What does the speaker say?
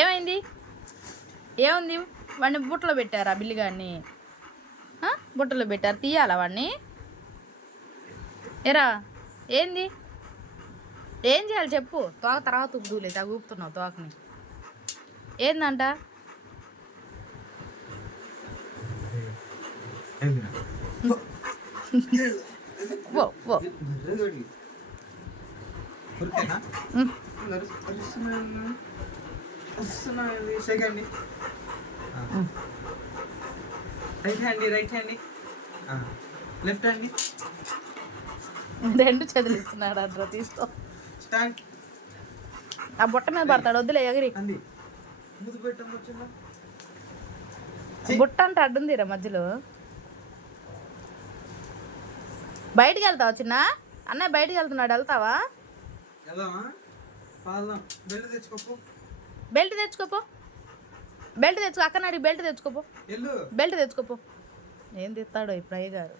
ఏమైంది? ఏముంది? వాడిని బుట్టలో పెట్టారా బిల్లిగాడిని? బుట్టలో పెట్టారు, తీయాలా వాడిని? ఎరా ఏంది? ఏం చేయాలి చెప్పు. తోక తర్వాత ఊపుదూలే, తెగ ఊపుతున్నావు తోకని. ఏందంట? ఓ ఓ లెఫ్ట్ హ్యాండ్ రెండు చేతులు ఇస్తున్నాడు అంటారు, తీసుకో. ఆ బుట్ట మీద పడతాడు, వద్దులే ఎగిరి. బుట్ట అంటే అడ్డుందిరా మధ్యలో. బయటికి వెళ్తావా చిన్న? అన్నయ్య బయటికి వెళ్తున్నాడు, వెళ్తావా? బెల్ట్ తెచ్చుకోపో. బెల్ట్ తెచ్చుకో, అక్కనాడికి బెల్ట్ తెచ్చుకోపో. బెల్ట్ తెచ్చుకోపో. ఏం తెస్తాడో ఇప్పుడు అయ్య గారు.